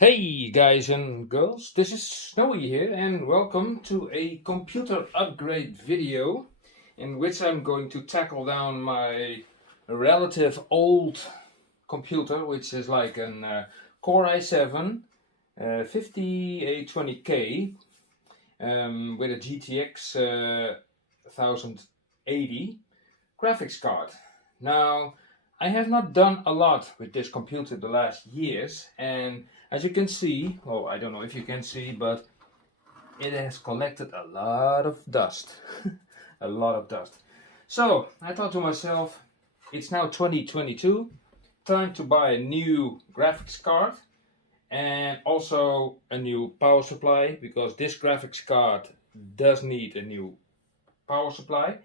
Hey guys and girls, this is Snowy here and welcome to a computer upgrade video in which I'm going to tackle down my relative old computer, which is like an Core i7 5820K with a GTX 1080 graphics card. Now, I have not done a lot with this computer the last years, and as you can see, well, I don't know if you can see, but it has collected a lot of dust. A lot of dust. So I thought to myself, it's now 2022, time to buy a new graphics card and also a new power supply, because this graphics card does need a new power supply,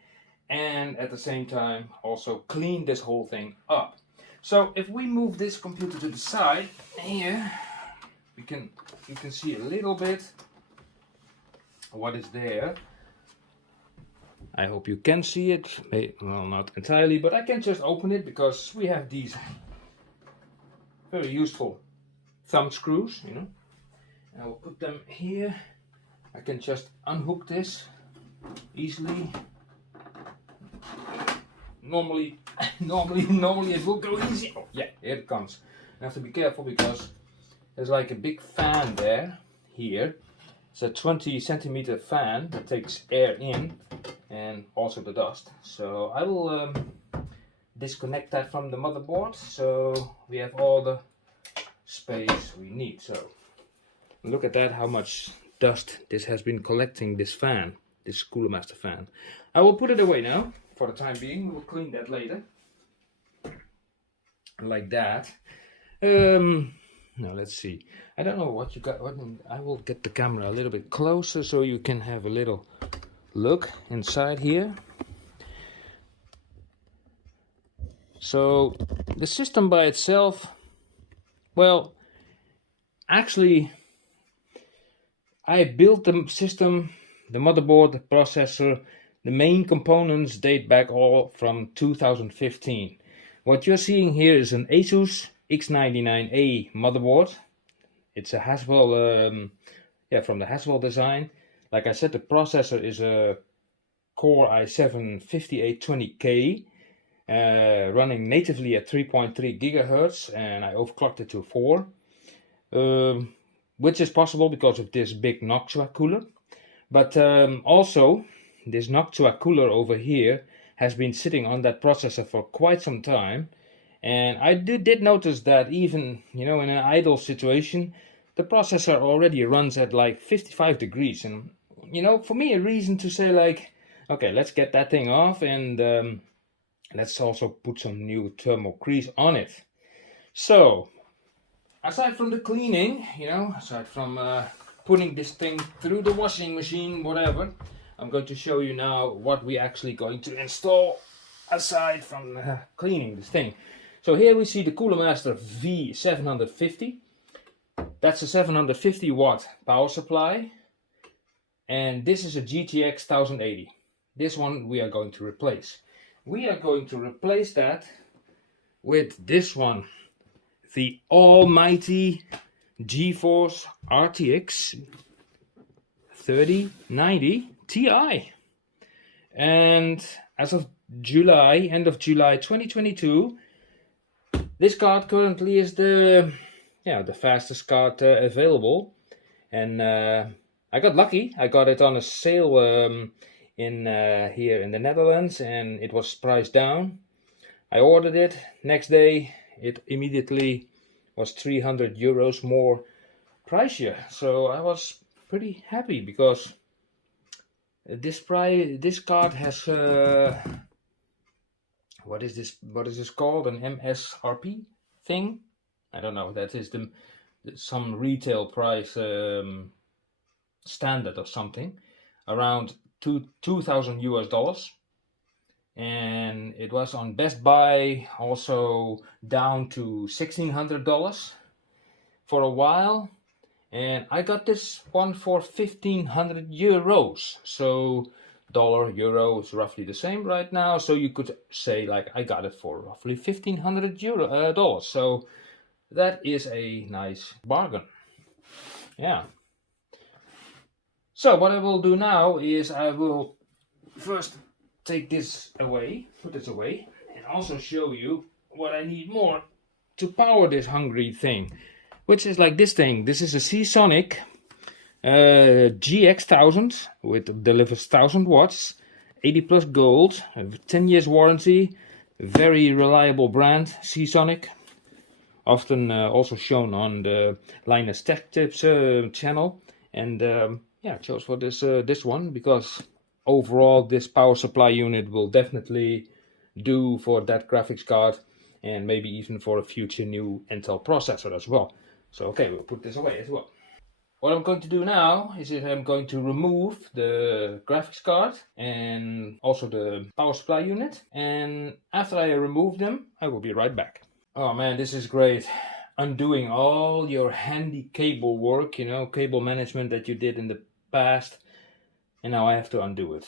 and at the same time also clean this whole thing up. So if we move this computer to the side here, you can see a little bit what is there. I hope you can see it. Well, not entirely, but I can just open it because we have these very useful thumb screws, you know. I will put them here. I can just unhook this easily. Normally it will go easy. Oh yeah, here it comes. You have to be careful because there's like a big fan there, here. It's a 20 centimeter fan that takes air in and also the dust. So I will disconnect that from the motherboard so we have all the space we need. So look at that, how much dust this has been collecting, this fan, this CoolerMaster fan. I will put it away now. For the time being, we'll clean that later. Like that. Now let's see. I don't know what you got. I will get the camera a little bit closer so you can have a little look inside here. So the system by itself, well, actually, I built the system, the motherboard, the processor. The main components date back all from 2015. What you're seeing here is an Asus X99A motherboard. It's a Haswell, from the Haswell design. Like I said, the processor is a Core i7 5820K, running natively at 3.3 gigahertz, and I overclocked it to 4, which is possible because of this big Noctua cooler. But also, this Noctua cooler over here has been sitting on that processor for quite some time, and I did notice that even, you know, in an idle situation, the processor already runs at like 55 degrees, and you know, for me, a reason to say like, okay, let's get that thing off, and let's also put some new thermal grease on it. So, aside from the cleaning, you know, aside from putting this thing through the washing machine, whatever, I'm going to show you now what we're actually going to install aside from cleaning this thing. So here we see the CoolerMaster V750. That's a 750 watt power supply. And this is a GTX 1080. This one we are going to replace. We are going to replace that with this one. The almighty GeForce RTX 3090 Ti, and as of end of July 2022, this card currently is the fastest card available, and I got lucky. I got it on a sale in here in the Netherlands, and it was priced down. I ordered it. Next day, it immediately was 300 euros more pricier. So I was pretty happy because this card has what is this called, an MSRP thing? I don't know. That is some retail price standard or something, around $2,000 US, and it was on Best Buy also down to $1,600 for a while. And I got this one for 1,500 euros. So dollar, euro is roughly the same right now. So you could say like I got it for roughly $1,500 dollars. So that is a nice bargain. yeah. So what I will do now is I will first take this away, put this away, and also show you what I need more to power this hungry thing, which is like this thing. This is a Seasonic GX-1000, which delivers 1000 watts, 80 plus gold, 10 years warranty, very reliable brand, Seasonic. Often also shown on the Linus Tech Tips channel, and yeah, I chose for this one because overall this power supply unit will definitely do for that graphics card, and maybe even for a future new Intel processor as well. So okay, we'll put this away as well. What I'm going to do now is I'm going to remove the graphics card and also the power supply unit, and after I remove them I will be right back. Oh man, this is great. Undoing all your handy cable work, you know, cable management that you did in the past, and now I have to undo it.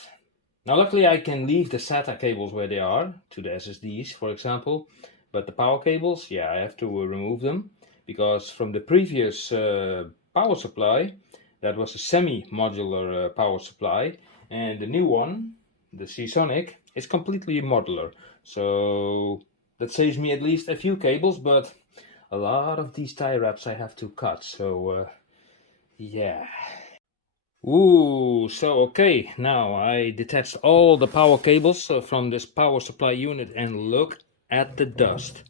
Now luckily I can leave the SATA cables where they are, to the SSDs for example, but the power cables, yeah, I have to remove them, because from the previous power supply, that was a semi-modular power supply, and the new one, the Seasonic, is completely modular. So that saves me at least a few cables, but a lot of these tie wraps I have to cut, so yeah. Ooh, so okay, now I detached all the power cables from this power supply unit, and look at the dust.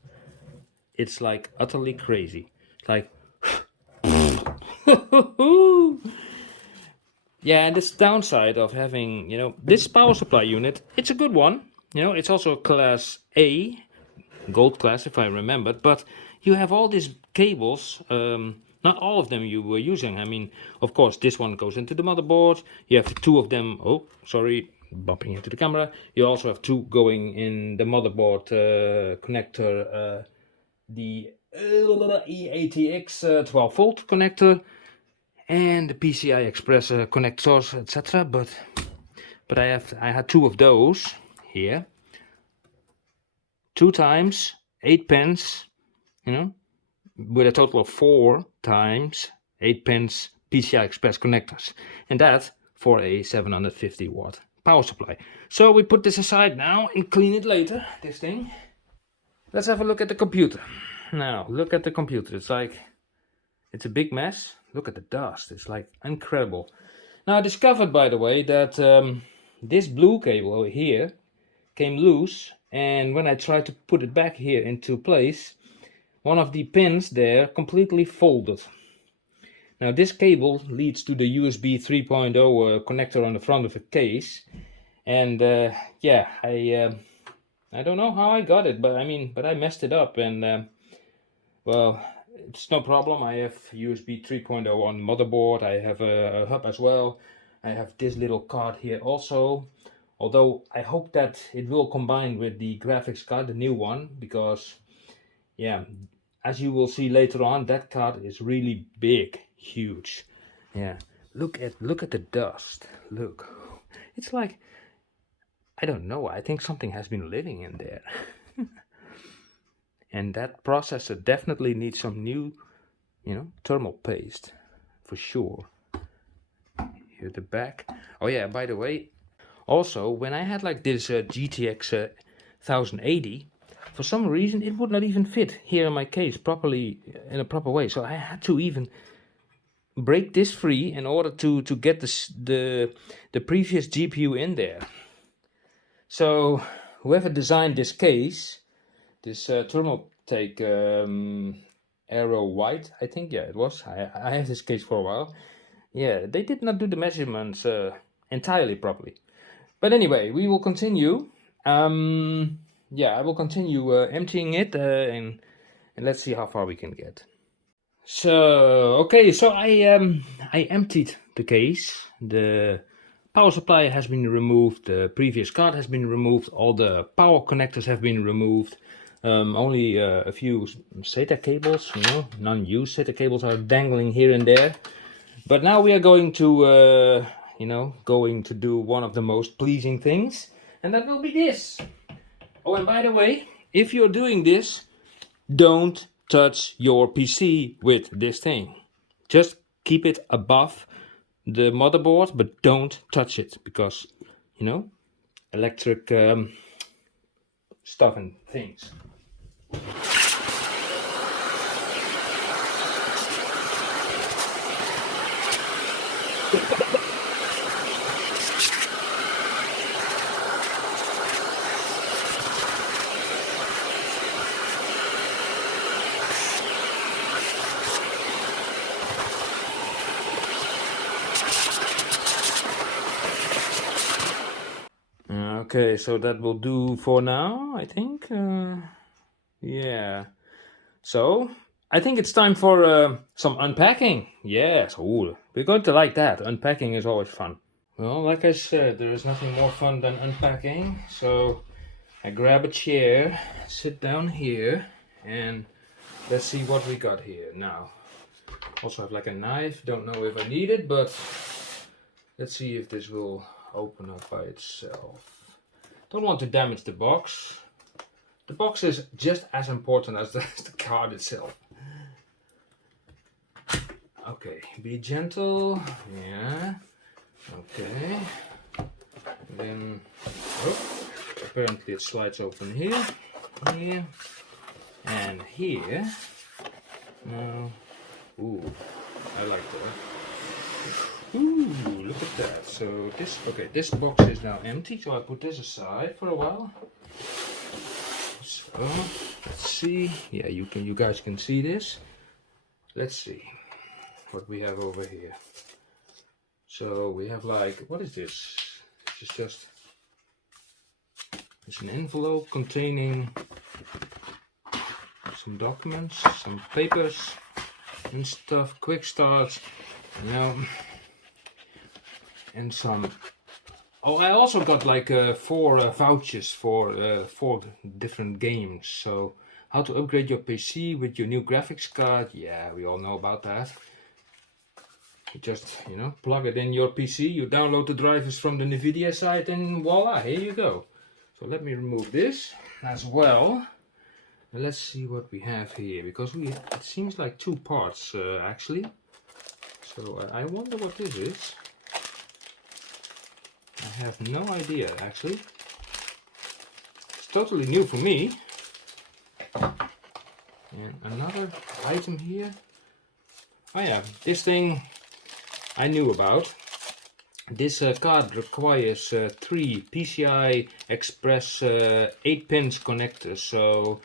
It's like utterly crazy. Like yeah, and this downside of having, you know, this power supply unit, it's a good one. You know, it's also class A, gold class if I remembered, but you have all these cables, not all of them you were using. I mean, of course, this one goes into the motherboard. You have two of them, oh, sorry, bumping into the camera. You also have two going in the motherboard connector, the EATX 12 volt connector, and the PCI Express connectors, etc. But I had two of those here. 2 times 8 pins, you know, with a total of 4 times 8 pins PCI Express connectors, and that for a 750 watt power supply. So we put this aside now and clean it later, this thing. Let's have a look at the computer. Now, look at the computer. It's like, it's a big mess. Look at the dust. It's like incredible. Now, I discovered, by the way, that this blue cable over here came loose, and when I tried to put it back here into place, one of the pins there completely folded. Now, this cable leads to the USB 3.0 connector on the front of the case, and yeah, I don't know how I got it, but I messed it up, and well, it's no problem. I have USB 3.0 on the motherboard. I have a hub as well. I have this little card here also. Although I hope that it will combine with the graphics card, the new one, because yeah, as you will see later on, that card is really big, huge. Yeah, look at the dust. Look, it's like, I don't know. I think something has been living in there. And that processor definitely needs some new, you know, thermal paste, for sure. Here at the back. Oh yeah, by the way, also when I had like this GTX 1080, for some reason it would not even fit here in my case properly, in a proper way. So I had to even break this free in order to get the previous GPU in there. So whoever designed this case, this thermal take Arrow White, I think, yeah, it was. I had this case for a while. Yeah, they did not do the measurements entirely properly. But anyway, we will continue. Yeah, I will continue emptying it, and let's see how far we can get. So okay, so I emptied the case. The power supply has been removed, the previous card has been removed, all the power connectors have been removed. Only a few SATA cables, you know, non-used SATA cables are dangling here and there. But now we are going to, you know, do one of the most pleasing things, and that will be this. Oh, and by the way, if you're doing this, don't touch your PC with this thing. Just keep it above the motherboard, but don't touch it because, you know, electric stuff and things. Okay, so that will do for now, I think. Yeah. So, I think it's time for some unpacking. Yes, ooh, we're going to like that. Unpacking is always fun. Well, like I said, there is nothing more fun than unpacking. So, I grab a chair, sit down here, and let's see what we got here. Now, also have like a knife. Don't know if I need it, but let's see if this will open up by itself. Don't want to damage the box. The box is just as important as the card itself. Okay, be gentle. Yeah. Okay. And then, oh, apparently it slides open here, here, and here. Now, ooh, I like that. Ooh, look at that. So this, okay, this box is now empty, so I put this aside for a while. So let's see. Yeah, you guys can see this. Let's see what we have over here. So we have like, what is this? This is just, it's an envelope containing some documents, some papers and stuff, quick start, you know. And some, oh, I also got like 4 vouchers for 4 different games. So how to upgrade your PC with your new graphics card, yeah, we all know about that. You just, you know, plug it in your PC, you download the drivers from the NVIDIA site, and voila, here you go. So let me remove this as well. And let's see what we have here, because it seems like 2 parts actually. So I wonder what this is. I have no idea actually. It's totally new for me. And another item here. Oh yeah, this thing I knew about. This card requires 3 PCI Express 8 pins connectors. So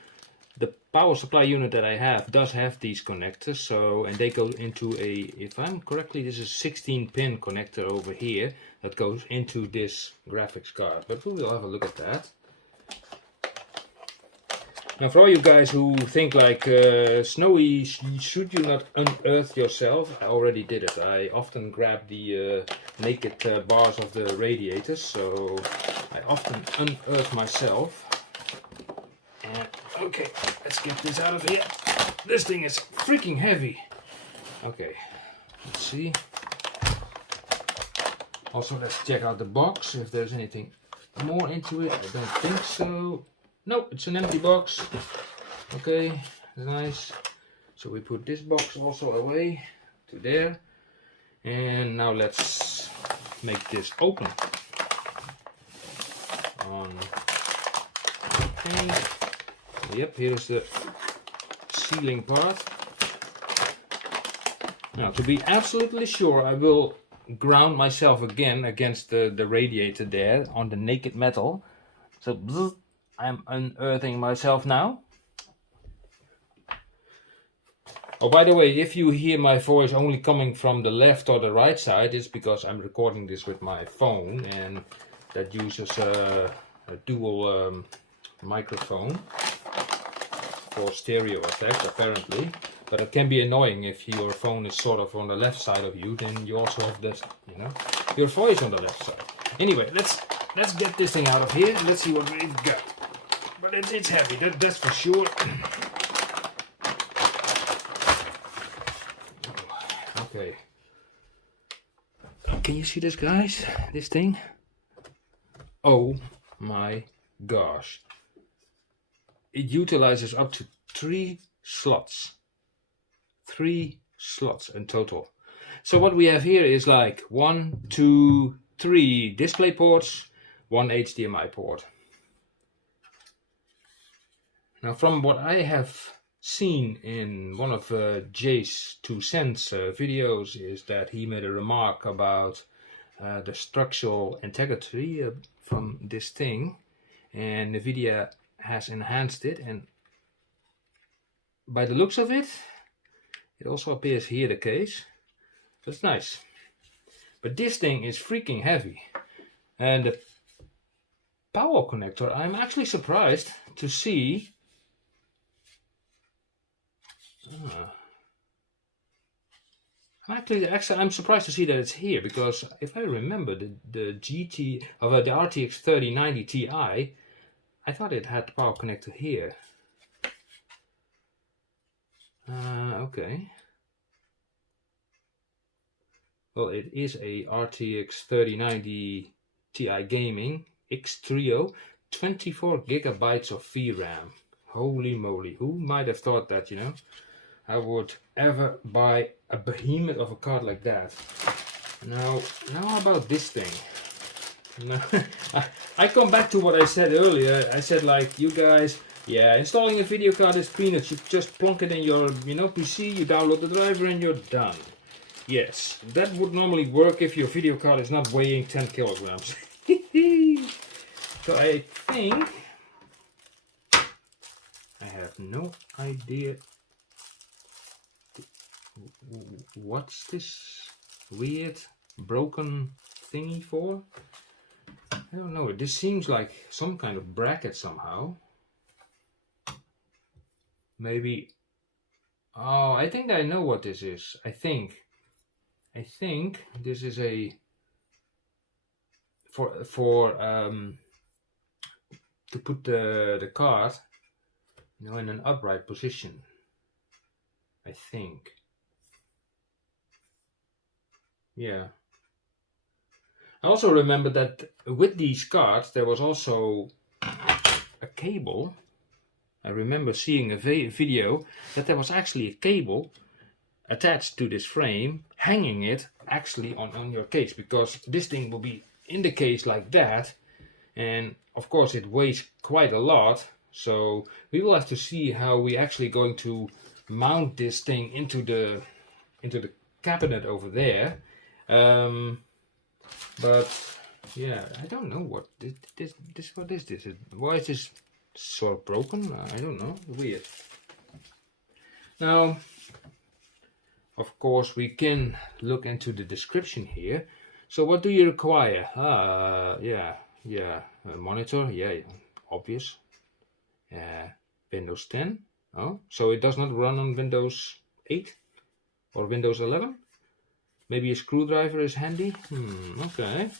the power supply unit that I have does have these connectors. So, and they go into a, if I'm correctly, this is 16 pin connector over here that goes into this graphics card. But we will have a look at that. Now, for all you guys who think like, Snowy, should you not unearth yourself? I already did it. I often grab the naked bars of the radiators, so I often unearth myself. And, okay, let's get this out of here. This thing is freaking heavy. Okay, let's see. Also, let's check out the box, if there's anything more into it. I don't think so. No, it's an empty box. Okay, nice. So we put this box also away to there. And now let's make this open. Okay. Yep, here's the sealing part. Now, to be absolutely sure, I will ground myself again against the radiator there on the naked metal. So bzz, I'm unearthing myself now. Oh, by the way, if you hear my voice only coming from the left or the right side, it's because I'm recording this with my phone, and that uses a dual microphone for stereo effect apparently. But it can be annoying if your phone is sort of on the left side of you, then you also have this, you know, your voice on the left side. Anyway, let's get this thing out of here. Let's see what we've got. But it's heavy, that's for sure. Okay. Can you see this, guys? This thing? Oh my gosh. It utilizes up to 3 slots. 3 slots in total. So what we have here is like 1, 2, 3 display ports, 1 HDMI port. Now from what I have seen in one of Jay's 2 cents videos is that he made a remark about the structural integrity from this thing, and NVIDIA has enhanced it, and by the looks of it, it also appears here the case. That's nice. But this thing is freaking heavy, and the power connector, I'm actually surprised to see. I'm surprised to see that it's here, because if I remember the RTX 3090 Ti, I thought it had the power connector here. Okay. Well, it is a RTX 3090 Ti Gaming X Trio, 24 gigabytes of VRAM. Holy moly, who might have thought that, you know, I would ever buy a behemoth of a card like that. Now about this thing. Now, I come back to what I said earlier. I said, like, you guys, yeah, installing a video card is peanuts. You just plonk it in your, you know, PC, you download the driver and you're done. Yes, that would normally work if your video card is not weighing 10 kilograms. So I think, I have no idea what's this weird broken thingy for. I don't know, this seems like some kind of bracket somehow. Maybe, oh, I think I know what this is. I think this is a to put the card, you know, in an upright position. I think. Yeah. I also remember that with these cards there was also a cable. I remember seeing a video that there was actually a cable attached to this frame, hanging it actually on your case, because this thing will be in the case like that, and of course it weighs quite a lot. So we will have to see how we actually going to mount this thing into the cabinet over there. But yeah, I don't know what what is this? Why is this sort of broken? I don't know. Weird. Now, of course, we can look into the description here. So what do you require? Yeah, a monitor. Yeah, obvious. Windows 10. Oh, so it does not run on Windows 8 or Windows 11? Maybe a screwdriver is handy. Okay.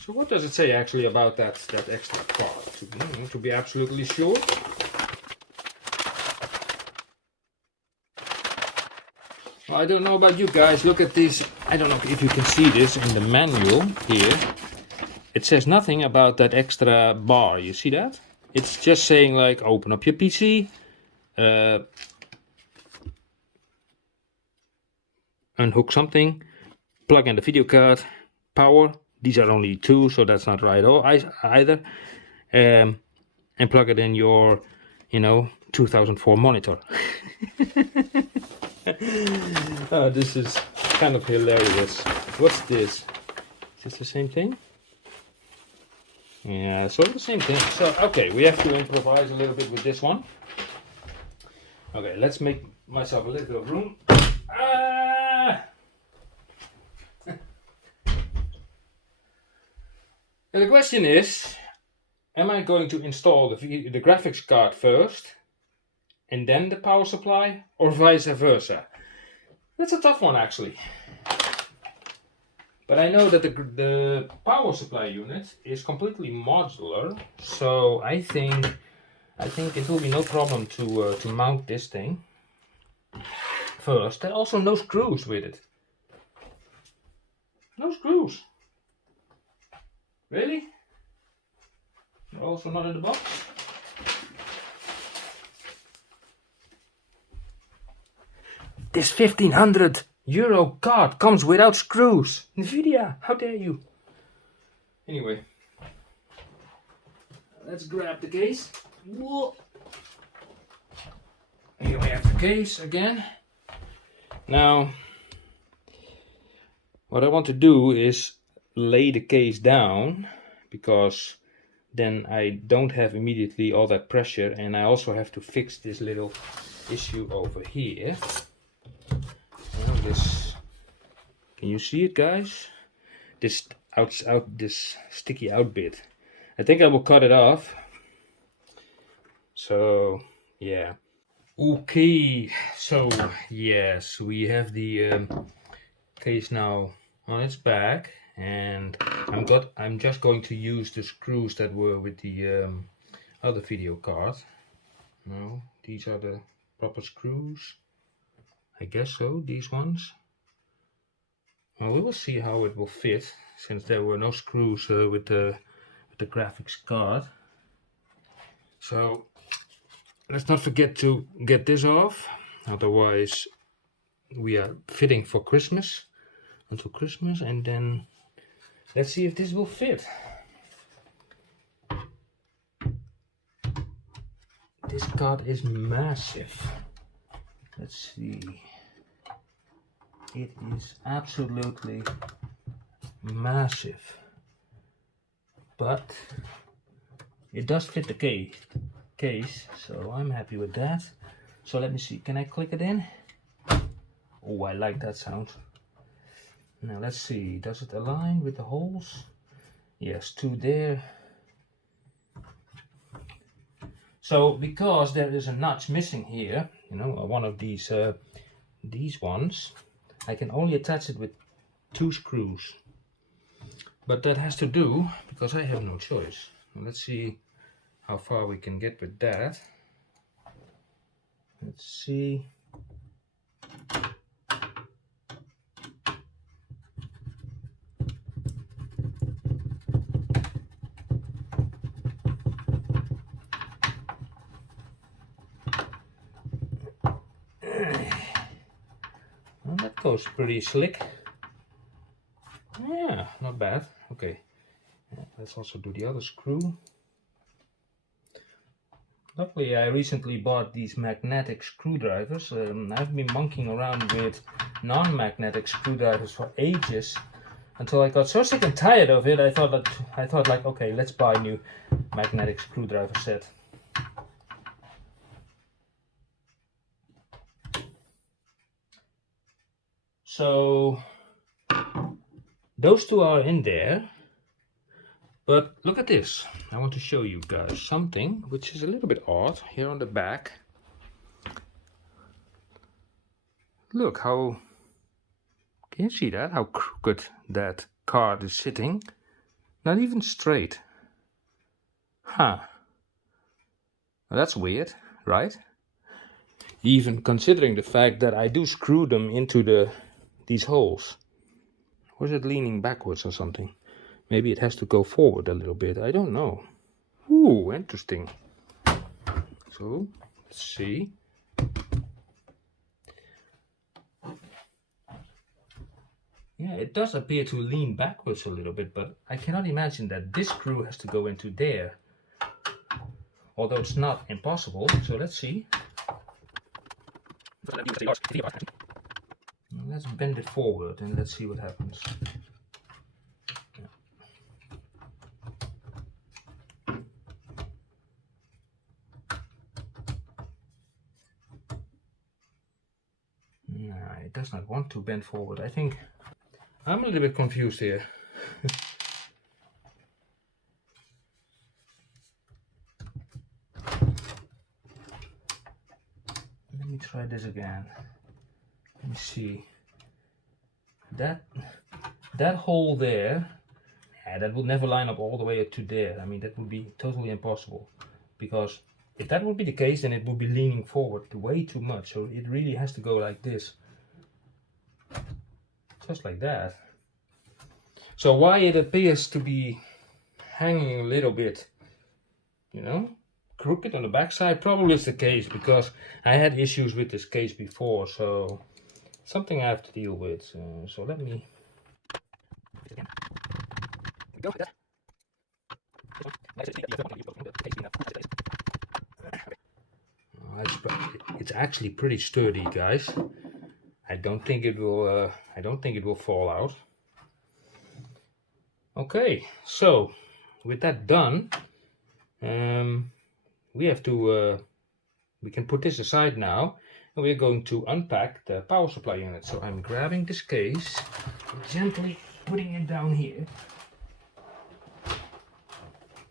So what does it say actually about that extra part? To be absolutely sure. Well, I don't know about you guys. Look at this. I don't know if you can see this in the manual here. It says nothing about that extra bar. You see that? It's just saying, like, open up your PC. Unhook something, plug in the video card, power. These are only 2, so that's not right either. And plug it in your, you know, 2004 monitor. Oh, this is kind of hilarious. What's this? Is this the same thing? Yeah, sort of the same thing. So, okay, we have to improvise a little bit with this one. Okay, let's make myself a little bit of room. And the question is, am I going to install the graphics card first and then the power supply, or vice versa? That's a tough one actually. But I know that the power supply unit is completely modular, so I think it will be no problem to mount this thing first. There are also no screws with it. No screws. Really? Also not in the box? This 1500 Euro card comes without screws. NVIDIA, how dare you? Anyway, let's grab the case. Whoa. Here we have the case again. Now, what I want to do is lay the case down, because then I don't have immediately all that pressure, and I also have to fix this little issue over here. Now this, can you see it, guys? This this sticky out bit. I think I will cut it off. So yeah. Okay, so yes, we have the case now on its back, and I'm just going to use the screws that were with the other video card. No, these are the proper screws. I guess so, these ones. Well, we will see how it will fit, since there were no screws with the graphics card. So let's not forget to get this off, otherwise we are fitting for Christmas, until Christmas, and then let's see if this will fit. This card is massive. Let's see. It is absolutely massive, but it does fit the case, so I'm happy with that. So let me see, can I click it in? Oh, I like that sound. Now let's see, does it align with the holes? Yes, two there. So because there is a notch missing here, you know, one of these ones, I can only attach it with 2 screws. But that has to do because I have no choice. Now let's see how far we can get with that. Let's see. Well, that goes pretty slick. Yeah, not bad. Okay, let's also do the other screw. Luckily, I recently bought these magnetic screwdrivers. I've been monkeying around with non-magnetic screwdrivers for ages, until I got so sick and tired of it. I thought like, okay, let's buy a new magnetic screwdriver set. So those two are in there. But look at this. I want to show you guys something which is a little bit odd here on the back. Look how, can you see that? How crooked that card is sitting. Not even straight. Huh. Well, that's weird, right? Even considering the fact that I do screw them into these holes. Or is it leaning backwards or something? Maybe it has to go forward a little bit. I don't know. Ooh, interesting. So, let's see. Yeah, it does appear to lean backwards a little bit, but I cannot imagine that this screw has to go into there. Although it's not impossible. So let's see. Let's bend it forward and let's see what happens. Nah, it does not want to bend forward. I think I'm a little bit confused here. Let me try this again. Let me see. That hole there, yeah, that would never line up all the way up to there. I mean, that would be totally impossible, because if that would be the case, then it would be leaning forward way too much. So it really has to go like this, just like that. So why it appears to be hanging a little bit, you know, crooked on the backside, probably is the case, because I had issues with this case before. So something I have to deal with. So let me. Go with that. It's actually pretty sturdy, guys. I don't think it will. I don't think it will fall out. Okay, so with that done, we have to. We can put this aside now, and we're going to unpack the power supply unit. So I'm grabbing this case, gently putting it down here,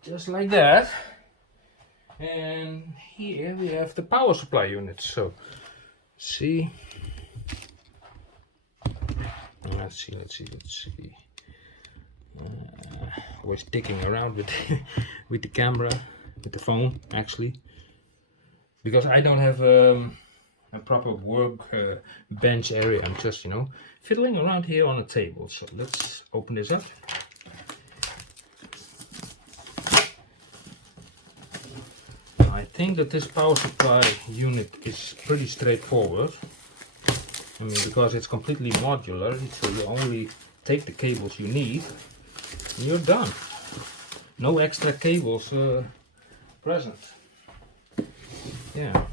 just like that. And here we have the power supply unit. So see, let's see. I was digging around with with the camera, with the phone actually, because I don't have a proper work bench area. I'm just, fiddling around here on a table. So let's open this up. I think that this power supply unit is pretty straightforward. I mean, because it's completely modular, so you only take the cables you need and you're done. No extra cables present. Yeah.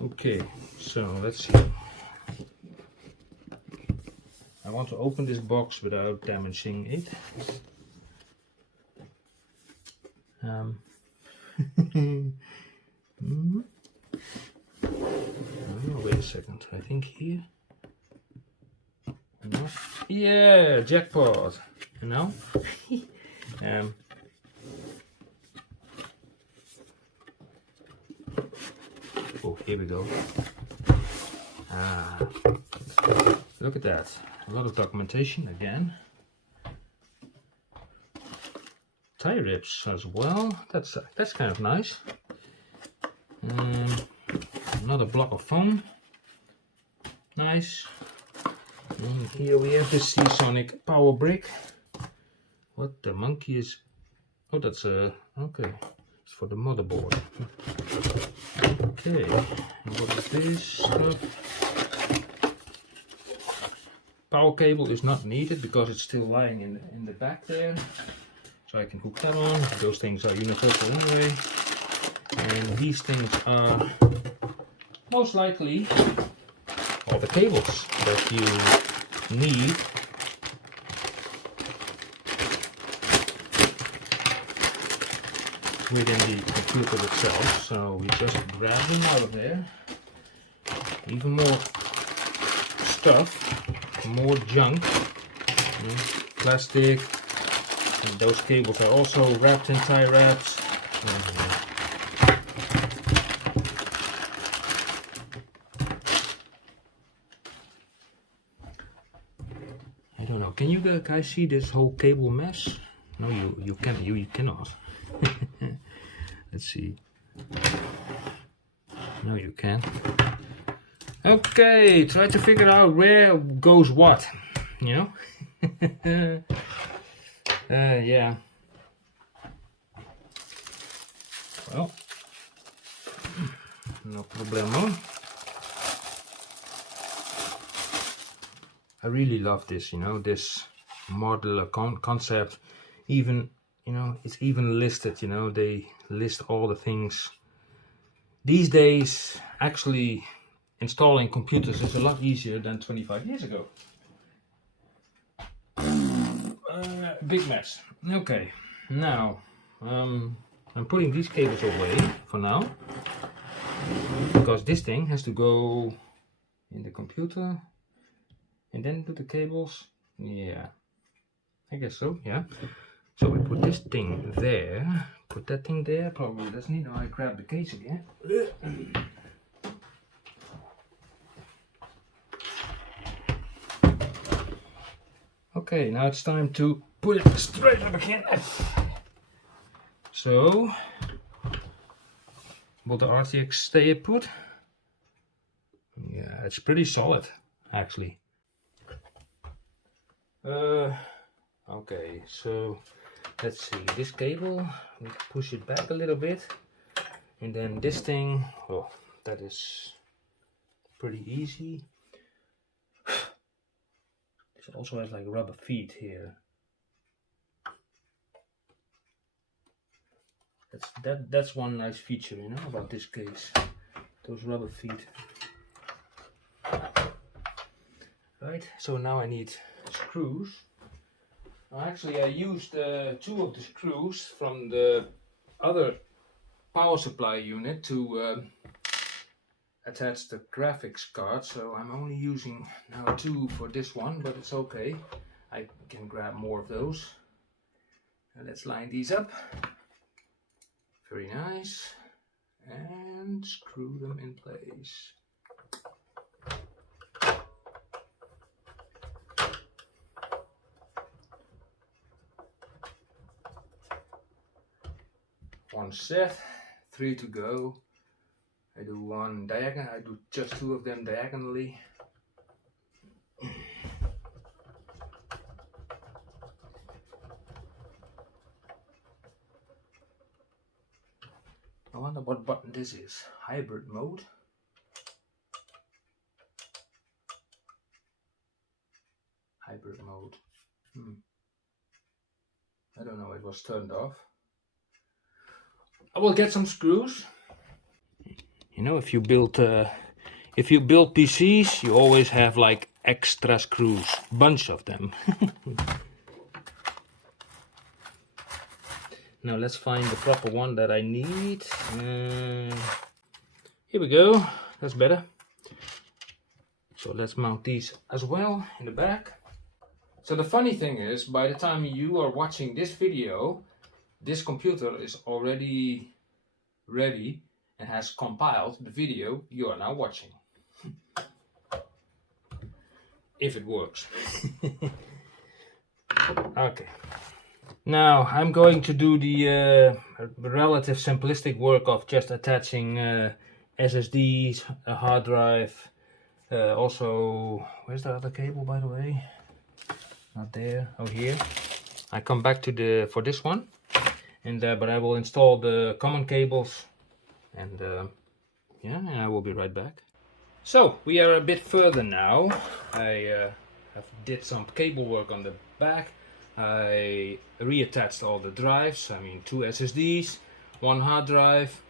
Okay, so let's see. I want to open this box without damaging it. Oh, wait a second. I think here. No. Yeah, jackpot. No. Oh, here we go. Look at that. A lot of documentation again. Tie rips as well. That's kind of nice. Another block of foam. Nice. And here we have this Seasonic power brick. What the monkey is? Oh, that's okay. It's for the motherboard. Okay. And what is this stuff? Power cable is not needed because it's still lying in the back there. So I can hook that on. Those things are universal anyway. And these things are most likely all the cables that you need within the computer itself. So we just grab them out of there. Even more stuff, more junk, plastic. And those cables are also wrapped in tie wraps. I don't know. Can you guys see this whole cable mess? No, you can't. You cannot. Let's see. No, you can't. Okay, try to figure out where goes what. Yeah. Well, no problemo. I really love this, this modular concept. Even, it's even listed, they list all the things. These days, actually installing computers is a lot easier than 25 years ago. Big mess. Okay, now I'm putting these cables away for now because this thing has to go in the computer and then do the cables. Yeah, I guess so. Yeah. So we put this thing there. Put that thing there. Probably doesn't need. I grab the case again. Okay, now it's time to put it straight up again. So, will the RTX stay put? Yeah, it's pretty solid, actually. Okay, so let's see. This cable, we push it back a little bit, and then this thing. Oh, that is pretty easy. it also has like rubber feet here. That's one nice feature, you know, about this case. Those rubber feet. Right, so now I need screws. Well, actually I used 2 of the screws from the other power supply unit to attach the graphics card, so I'm only using now 2 for this one, but it's okay. I can grab more of those. And let's line these up. Very nice. And screw them in place. One set, 3 to go. I do one diagonal, I do just 2 of them diagonally. I wonder what button this is. Hybrid mode. Hybrid mode. I don't know, it was turned off. I will get some screws. You know, if you build PCs, you always have like extra screws, bunch of them. Now let's find the proper one that I need. Here we go. That's better. So let's mount these as well in the back. So the funny thing is, by the time you are watching this video, this computer is already ready and has compiled the video you are now watching. If it works. Okay. Now I'm going to do the relative simplistic work of just attaching SSDs, a hard drive, also, where's the other cable by the way? Not there, oh here. I come back to for this one, and but I will install the common cables, and yeah, and I will be right back. So we are a bit further now. I have did some cable work on the back. I reattached all the drives. I mean, 2 SSDs, 1 hard drive,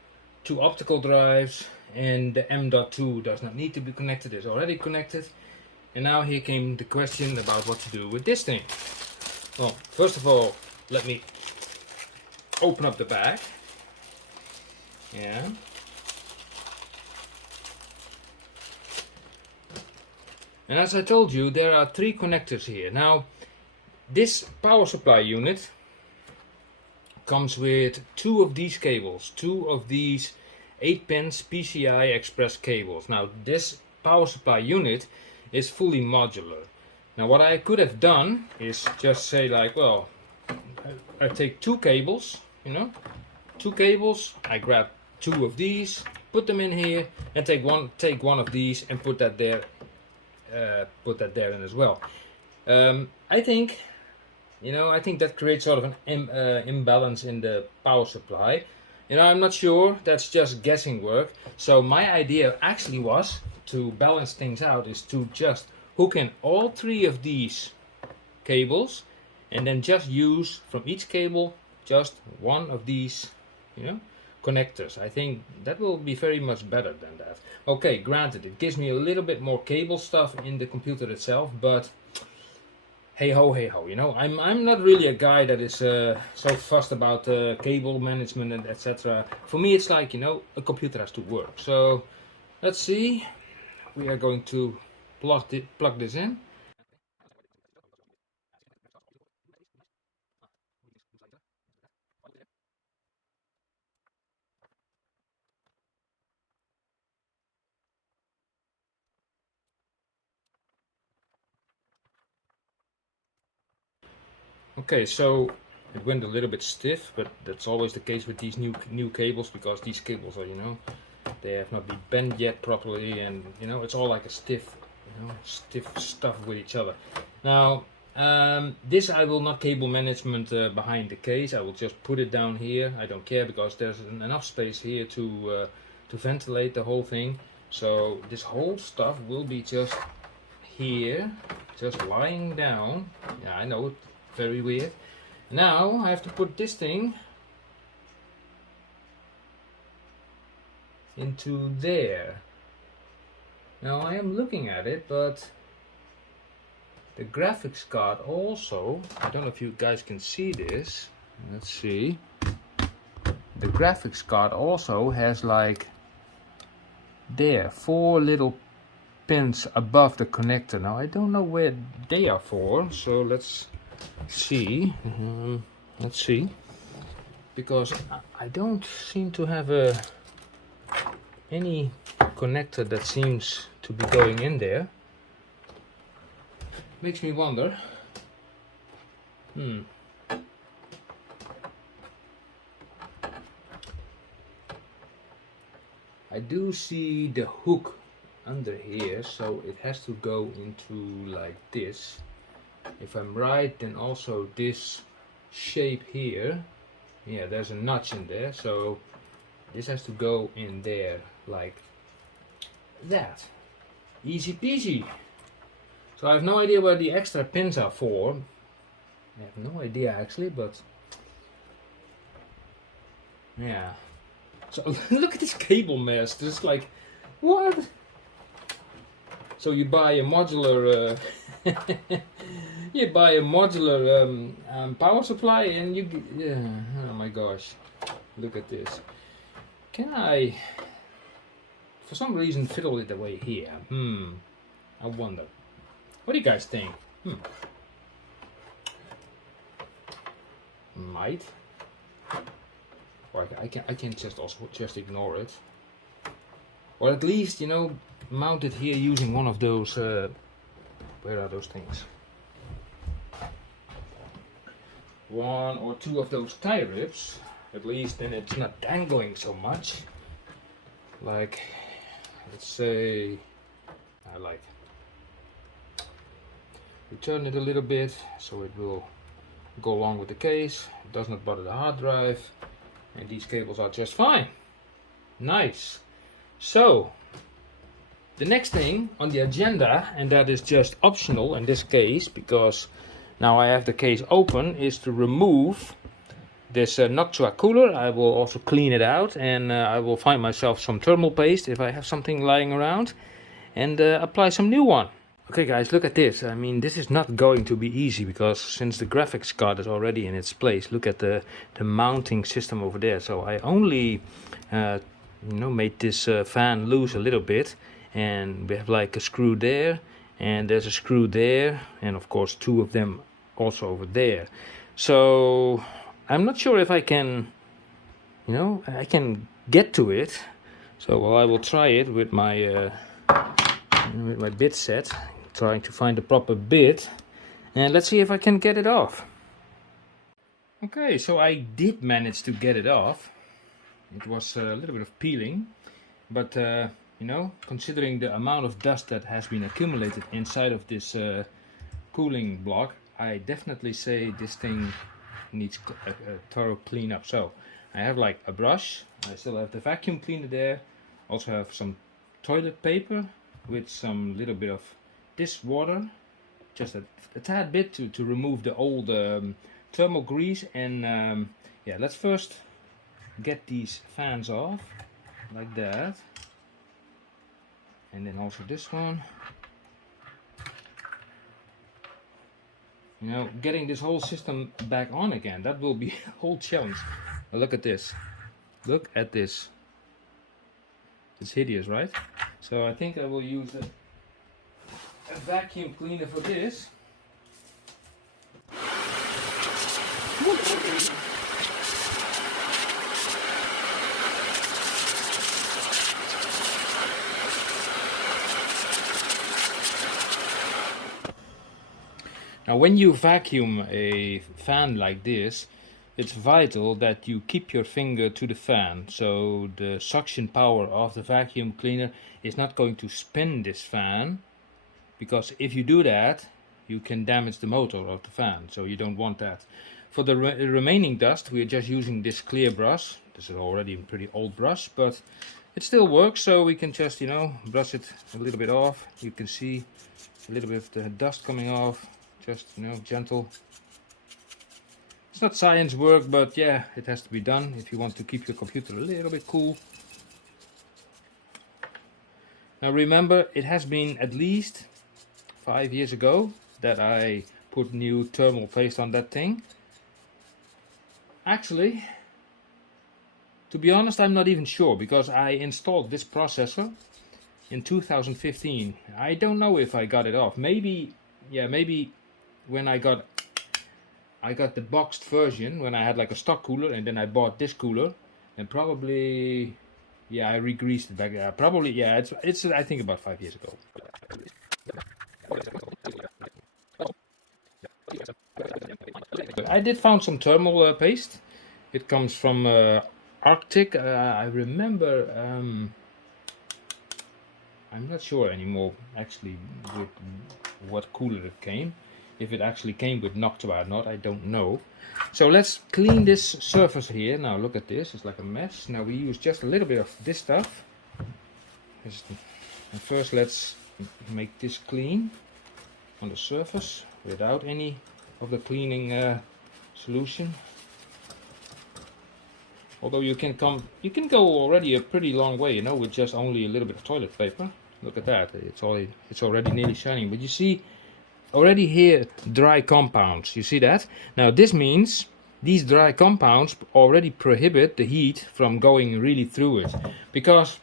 2 optical drives, and the M.2 does not need to be connected. It's already connected. And now here came the question about what to do with this thing. Well, first of all, let me open up the back. Yeah. And as I told you, there are 3 connectors here. Now, this power supply unit comes with 2 of these cables, 2 of these 8-pins PCI Express cables. Now, this power supply unit is fully modular. Now, what I could have done is just say like, well, I take 2 cables, you know, 2 cables, I grab 2 of these, put them in here, and take one of these and put that there in as well. I think, you know, I think that creates sort of an imbalance in the power supply. You know, I'm not sure, that's just guessing work. So my idea actually was to balance things out, is to just hook in all 3 of these cables and then just use from each cable just one of these, you know, connectors. I think that will be very much better than that. Okay, granted, it gives me a little bit more cable stuff in the computer itself, but hey ho, you know, I'm not really a guy that is so fussed about cable management and etc. For me, it's like, you know, a computer has to work. So let's see. We are going to plug this in. Okay, so it went a little bit stiff, but that's always the case with these new cables, because these cables are, you know, they have not been bent yet properly, and you know, it's all like a stiff, you know, stiff stuff with each other. Now, this I will not cable management behind the case. I will just put it down here. I don't care, because there's enough space here to ventilate the whole thing. So this whole stuff will be just here, just lying down. Yeah, I know, very weird. Now I have to put this thing into there. Now I am looking at it, but the graphics card also, I don't know if you guys can see this. Let's see. The graphics card also has like there 4 little pins above the connector. Now I don't know where they are for, so let's see. Let's see, because I don't seem to have any connector that seems to be going in there. Makes me wonder. I do see the hook under here, so it has to go into like this. If I'm right, then also this shape here, yeah, there's a notch in there, so this has to go in there like that. Easy peasy. So I have no idea what the extra pins are for. I have no idea actually, but yeah. So look at this cable mess. This is like, what? So you buy a modular you buy a modular power supply and you get, yeah, oh my gosh, look at this. Can I for some reason fiddle it away here? I wonder. What do you guys think? Might. Or I can just ignore it. Or at least, you know, mount it here using one of those where are those things? 1 or 2 of those tie ribs. At least then it's not dangling so much. Like, let's say I like return it a little bit so it will go along with the case. It does not bother the hard drive, and these cables are just fine. Nice. So the next thing on the agenda, and that is just optional in this case because now I have the case open, is to remove this Noctua cooler. I will also clean it out, and I will find myself some thermal paste if I have something lying around, and apply some new one. Okay guys, look at this. I mean, this is not going to be easy because since the graphics card is already in its place, look at the mounting system over there. So I only you know, made this fan loose a little bit, and we have like a screw there, and there's a screw there, and of course 2 of them also over there. So I'm not sure if I can, you know, I can get to it. So well, I will try it with my bit set, trying to find the proper bit, and let's see if I can get it off. Okay, so I did manage to get it off. It was a little bit of peeling, but you know, considering the amount of dust that has been accumulated inside of this cooling block, I definitely say this thing needs a thorough cleanup. So I have like a brush, I still have the vacuum cleaner there, also have some toilet paper with some little bit of this water, just a tad bit to remove the old thermal grease, and yeah, let's first get these fans off like that, and then also this one. You know, getting this whole system back on again, that will be a whole challenge. Now look at this. Look at this. It's hideous, right? So I think I will use a vacuum cleaner for this. Now when you vacuum a fan like this, it's vital that you keep your finger to the fan, so the suction power of the vacuum cleaner is not going to spin this fan, because if you do that, you can damage the motor of the fan, so you don't want that. For the remaining dust, we are just using this clear brush. This is already a pretty old brush, but it still works, so we can just, you know, brush it a little bit off. You can see a little bit of the dust coming off, just, you know, gentle. It's not science work, but yeah, it has to be done if you want to keep your computer a little bit cool. Now remember, it has been at least 5 years ago that I put new thermal paste on that thing. Actually, to be honest, I'm not even sure, because I installed this processor in 2015. I don't know if I got it off. Maybe, yeah, maybe when I got the boxed version, when I had like a stock cooler, and then I bought this cooler, and probably, yeah, I re-greased it back. Probably, yeah, it's I think about 5 years ago. I did found some thermal paste. It comes from Arctic. I remember. I'm not sure anymore actually with what cooler it came. If it actually came with Noctua or not, I don't know. So let's clean this surface here. Now look at this, it's like a mess. Now we use just a little bit of this stuff. And first let's make this clean on the surface without any of the cleaning solution. Although you can go already a pretty long way, you know, with just only a little bit of toilet paper. Look at that, it's already nearly shining. But you see already here dry compounds, you see that? Now this means these dry compounds already prohibit the heat from going really through it, because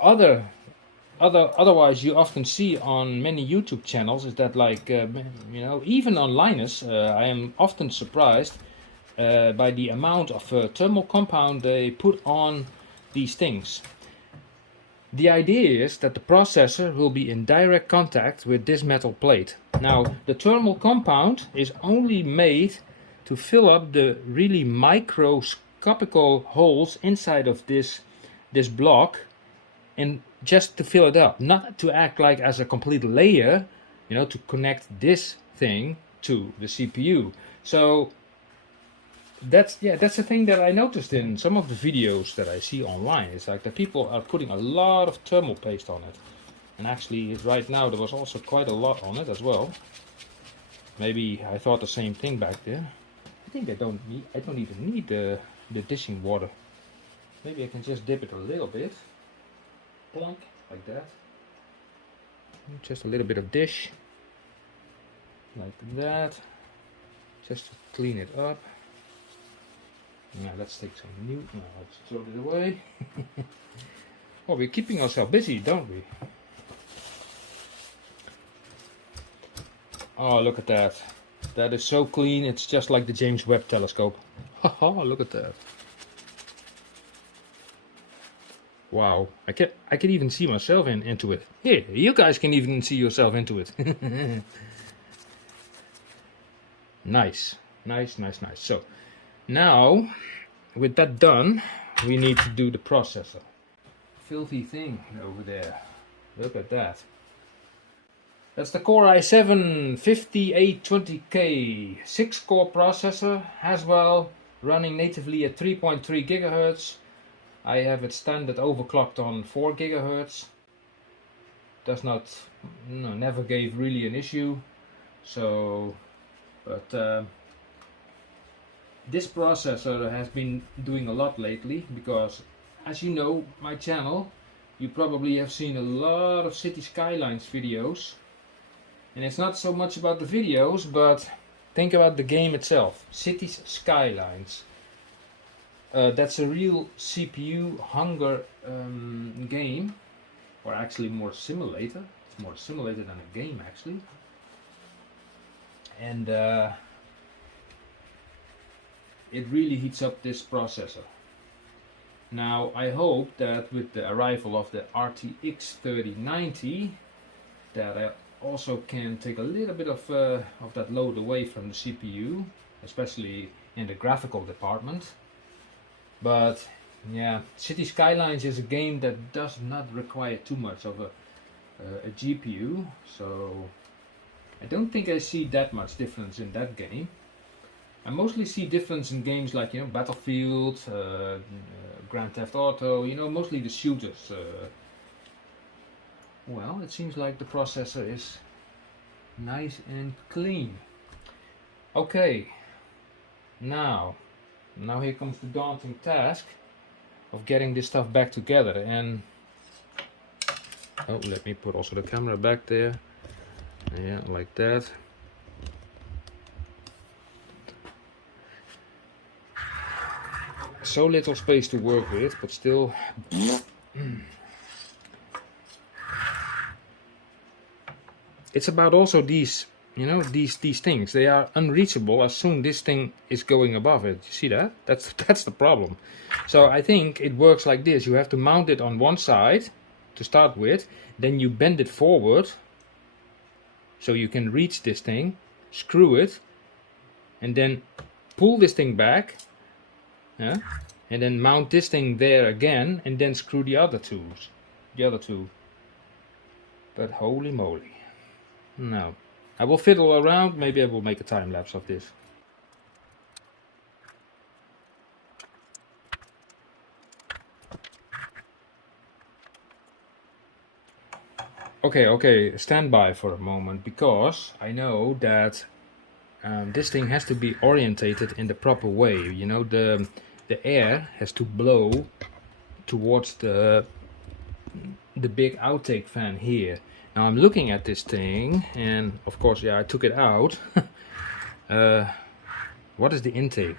otherwise you often see on many YouTube channels is that, like, you know, even on Linus, I am often surprised by the amount of thermal compound they put on these things. The idea is that the processor will be in direct contact with this metal plate. Now, the thermal compound is only made to fill up the really microscopical holes inside of this block, and just to fill it up, not to act like as a complete layer, you know, to connect this thing to the CPU. So that's the thing that I noticed in some of the videos that I see online. It's like that people are putting a lot of thermal paste on it, and actually right now there was also quite a lot on it as well. Maybe I thought the same thing back there. I think I don't even need the dishing water. Maybe I can just dip it a little bit, plonk, like that. Just a little bit of dish, like that, just to clean it up. Now let's take some new. Now let's throw it away. Well, we're keeping ourselves busy, don't we? Oh, look at that. That is so clean. It's just like the James Webb Telescope. Haha, look at that. Wow, I can even see myself into it. Here, you guys can even see yourself into it. Nice. So now, with that done, we need to do the processor. Filthy thing over there. Look at that. That's the Core i7-5820K 6-core processor, Haswell, running natively at 3.3 GHz. I have it standard overclocked on 4 GHz. Does not, no, never gave really an issue. So, but this processor has been doing a lot lately, because as you know, my channel, you probably have seen a lot of City Skylines videos. And it's not so much about the videos, but think about the game itself, Cities Skylines. That's a real CPU hunger game, or actually more simulator. It's more simulator than a game actually. And it really heats up this processor. Now I hope that with the arrival of the RTX3090 that I also can take a little bit of that load away from the CPU, especially in the graphical department. But yeah, City Skylines is a game that does not require too much of a GPU, so I don't think I see that much difference in that game. I mostly see difference in games like, you know, Battlefield, Grand Theft Auto, you know, mostly the shooters. Well, it seems like the processor is nice and clean. Okay, now here comes the daunting task of getting this stuff back together. And oh, let me put also the camera back there. Yeah, like that. So little space to work with, but still. It's about also these, you know, these things. They are unreachable as soon this thing is going above it. You see that? That's the problem. So I think it works like this. You have to mount it on one side to start with, then you bend it forward so you can reach this thing, screw it, and then pull this thing back. Yeah, and then mount this thing there again, and then screw the other two. But holy moly. No. I will fiddle around, maybe I will make a time lapse of this. Okay, stand by for a moment, because I know that this thing has to be orientated in the proper way. You know, the air has to blow towards the big outtake fan here. Now I'm looking at this thing, and of course, yeah, I took it out. What is the intake?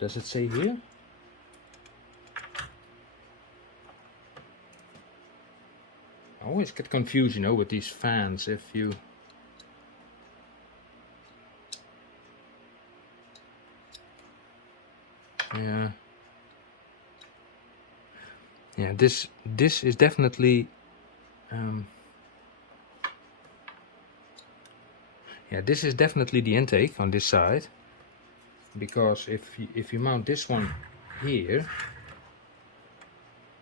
Does it say here? I always get confused, you know, with these fans. If you yeah, this is definitely yeah, this is definitely the intake on this side, because if you mount this one here,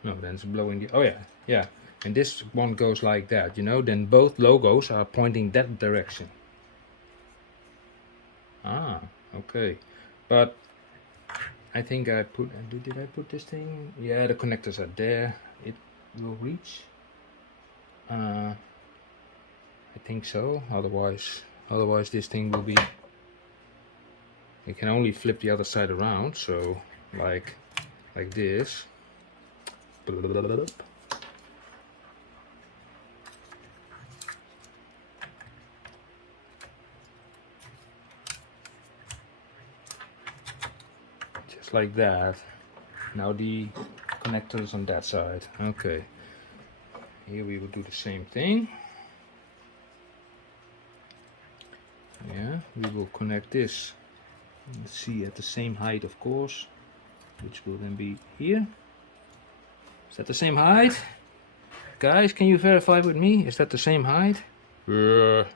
no, then it's blowing the, oh yeah, and this one goes like that, you know, then both logos are pointing that direction. Ah, okay, but I think I put, did I put this thing? Yeah, the connectors are there. It will reach. I think so. Otherwise this thing will be. You can only flip the other side around. So like this. Like that. Now the connector is on that side. Okay, here we will do the same thing. Yeah, we will connect this, let's see, at the same height, of course, which will then be here. Is that the same height? Guys, can you verify with me? Is that the same height? I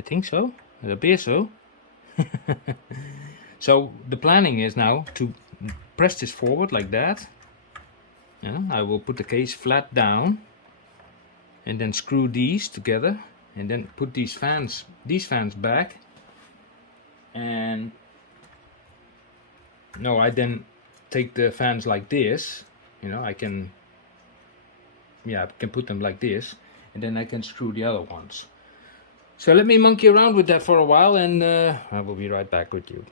think so. It appears so. So the planning is now to press this forward like that. Yeah, I will put the case flat down and then screw these together and then put these fans back. And no, I then take the fans like this. You know, I can put them like this, and then I can screw the other ones. So let me monkey around with that for a while, and I will be right back with you.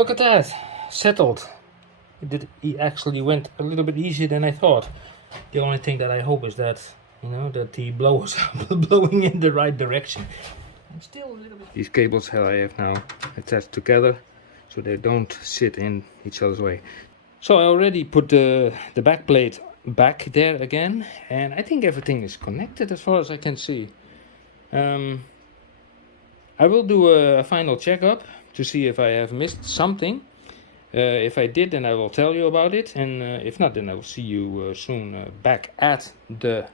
look at that. Settled. It actually went a little bit easier than I thought. The only thing that I hope is that, you know, that the blowers are blowing in the right direction. I'm still a little bit... These cables I have now attached together so they don't sit in each other's way. So I already put the back plate back there again, and I think everything is connected as far as I can see. I will do a final checkup to see if I have missed something. If I did, then I will tell you about it, and if not, then I will see you soon back at the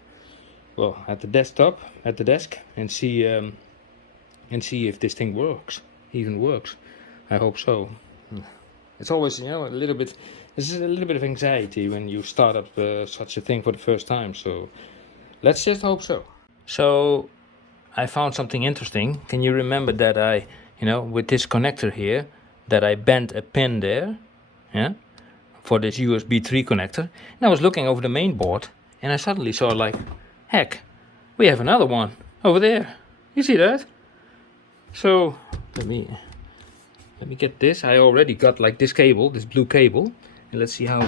desktop, at the desk, and see if this thing even works. I hope so. It's always, you know, this is a little bit of anxiety when you start up such a thing for the first time. So let's just hope so. So I found something interesting. Can you remember that I, you know, with this connector here, that I bent a pin there, yeah, for this USB 3 connector. And I was looking over the main board, and I suddenly saw, like, heck, we have another one over there. You see that? So let me get this. I already got like this cable, this blue cable, and let's see how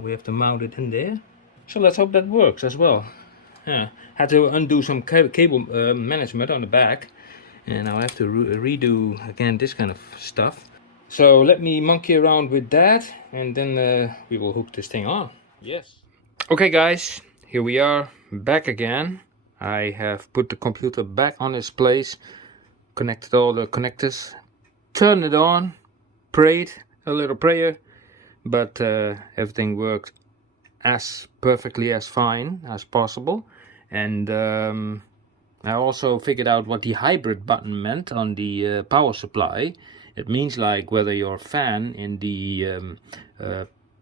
we have to mount it in there. So let's hope that works as well. Yeah, had to undo some cable management on the back, and I'll have to redo again this kind of stuff. So let me monkey around with that, and then we will hook this thing on. Yes. Okay guys, here we are back again. I have put the computer back on its place, connected all the connectors, turned it on, prayed a little prayer, but everything worked as perfectly as fine as possible. And I also figured out what the hybrid button meant on the power supply. It means like whether your fan in the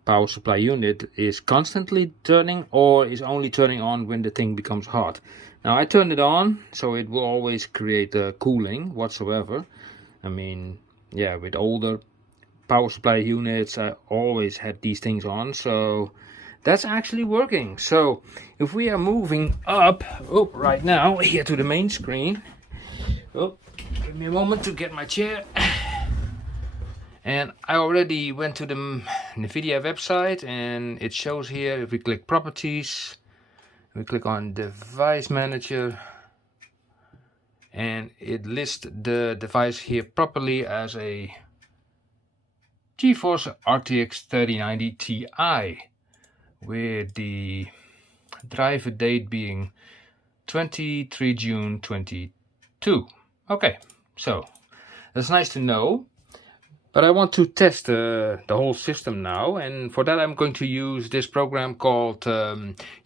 power supply unit is constantly turning or is only turning on when the thing becomes hot. Now I turned it on, so it will always create cooling whatsoever. I mean, yeah, with older power supply units I always had these things on, so that's actually working. So if we are moving up right now here to the main screen, give me a moment to get my chair. And I already went to the NVIDIA website, and it shows here, if we click properties, we click on device manager, and it lists the device here properly as a GeForce RTX 3090 Ti, with the driver date being 23 June 22. Okay, so that's nice to know. But I want to test the whole system now, and for that I'm going to use this program called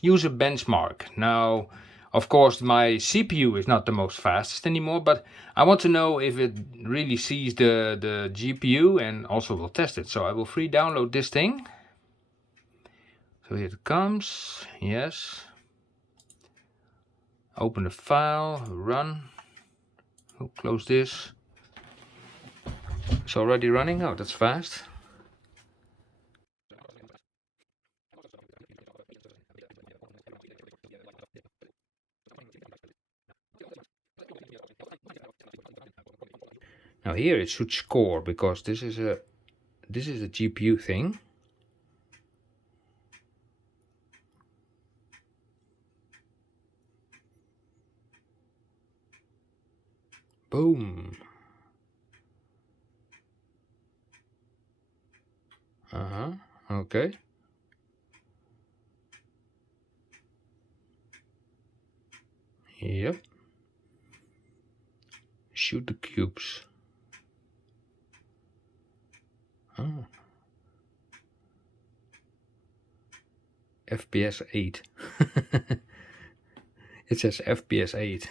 User Benchmark. Now, of course, my CPU is not the most fastest anymore, but I want to know if it really sees the GPU, and also will test it. So I will free download this thing. So here it comes. Yes. Open the file, run. Close this. It's already running. Oh, that's fast. Now here it should score, because this is a GPU thing. Boom. Okay. Yep. Shoot the cubes. Oh. FPS 8. It says FPS 8.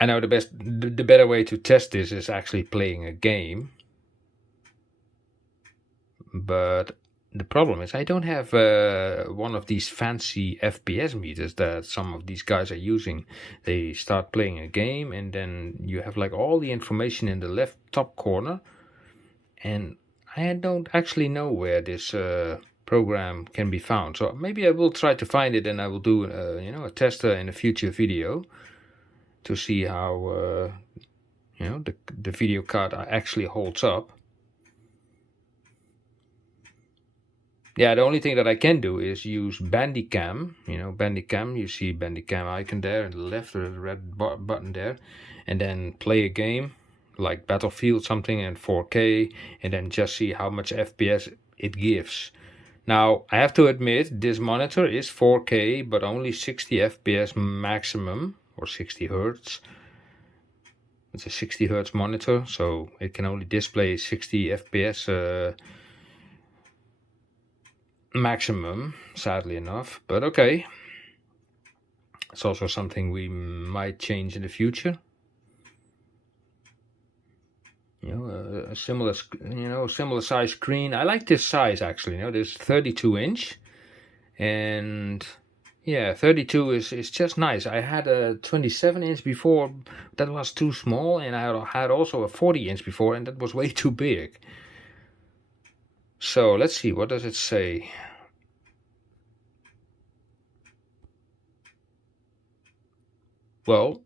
I know the better way to test this is actually playing a game. But the problem is I don't have one of these fancy FPS meters that some of these guys are using. They start playing a game, and then you have like all the information in the left top corner, and I don't actually know where this program can be found. So maybe I will try to find it, and I will do a tester in a future video to see how you know, the video card actually holds up. Yeah, the only thing that I can do is use Bandicam. You know, Bandicam, you see Bandicam icon there on the left, or the red button there, and then play a game like Battlefield something in 4K, and then just see how much FPS it gives. Now, I have to admit, this monitor is 4K, but only 60 FPS maximum, or 60 Hertz. It's a 60 Hertz monitor, so it can only display 60 FPS maximum, sadly enough, but okay. It's also something we might change in the future. You know, a similar, similar size screen. I like this size actually. You know, this 32-inch, and yeah, 32 is just nice. I had a 27-inch before, that was too small, and I had also a 40-inch before, and that was way too big. So let's see, what does it say? Well,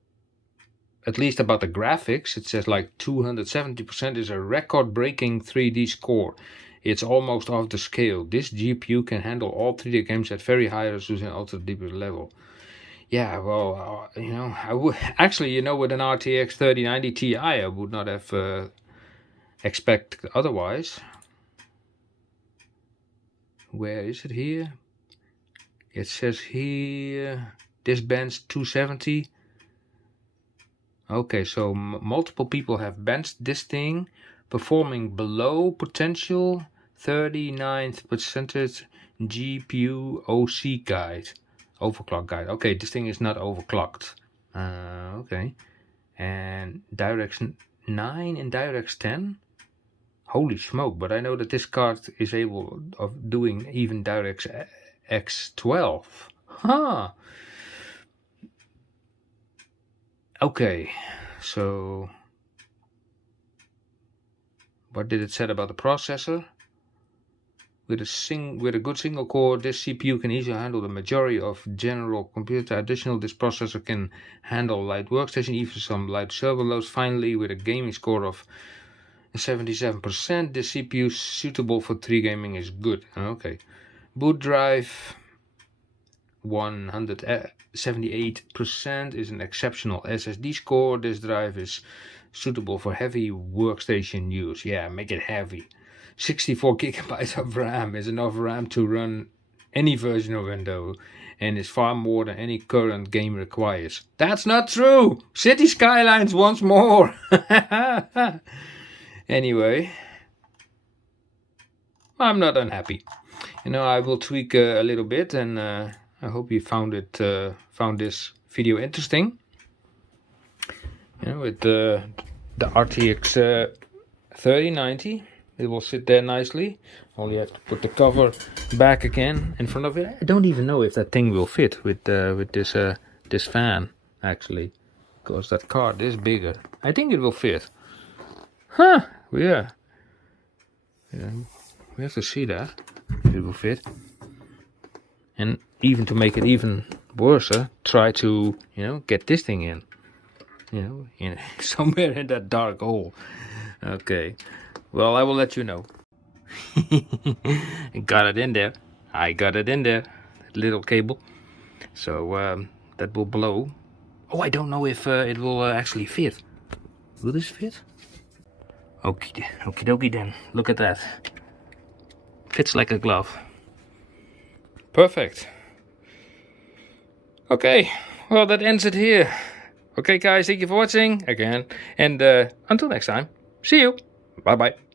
at least about the graphics, it says like 270% is a record-breaking 3D score. It's almost off the scale. This GPU can handle all 3D games at very high resolution, ultra deep level. Yeah, well, you know, I would actually, you know, with an RTX 3090 Ti, I would not have expected otherwise. Where is it here? It says here this bench 270. Okay, so multiple people have benched this thing, performing below potential 39th percentage GPU OC guide, overclock guide. Okay, this thing is not overclocked. Okay, and DirectX 9 and DirectX 10. Holy smoke! But I know that this card is able of doing even DirectX X12. Huh. Okay, so what did it say about the processor? With a good single core, this CPU can easily handle the majority of general computer. Additionally, this processor can handle light workstation, even some light server loads. Finally, with a gaming score of 77%, this CPU suitable for 3 gaming is good. Okay, boot drive 178% is an exceptional SSD score. This drive is suitable for heavy workstation use. Yeah, make it heavy. 64 gigabytes of RAM is enough RAM to run any version of Windows, and is far more than any current game requires. That's not true! City Skylines once more! Anyway, I'm not unhappy. You know, I will tweak a little bit, and I hope you found this video interesting. You know, with the RTX 3090, it will sit there nicely. Only have to put the cover back again in front of it. I don't even know if that thing will fit with this fan actually, because that card is bigger. I think it will fit. Huh? Yeah. We have to see that if it will fit. And even to make it even worse, try to, you know, get this thing in, you know, in somewhere in that dark hole. Okay, well, I will let you know. Got it in there. I got it in there. That little cable. So that will blow. Oh, I don't know if it will actually fit. Will this fit? Okie dokie then. Look at that. Fits like a glove. Perfect. Okay, well, that ends it here. Okay, guys, thank you for watching again. And until next time, see you. Bye-bye.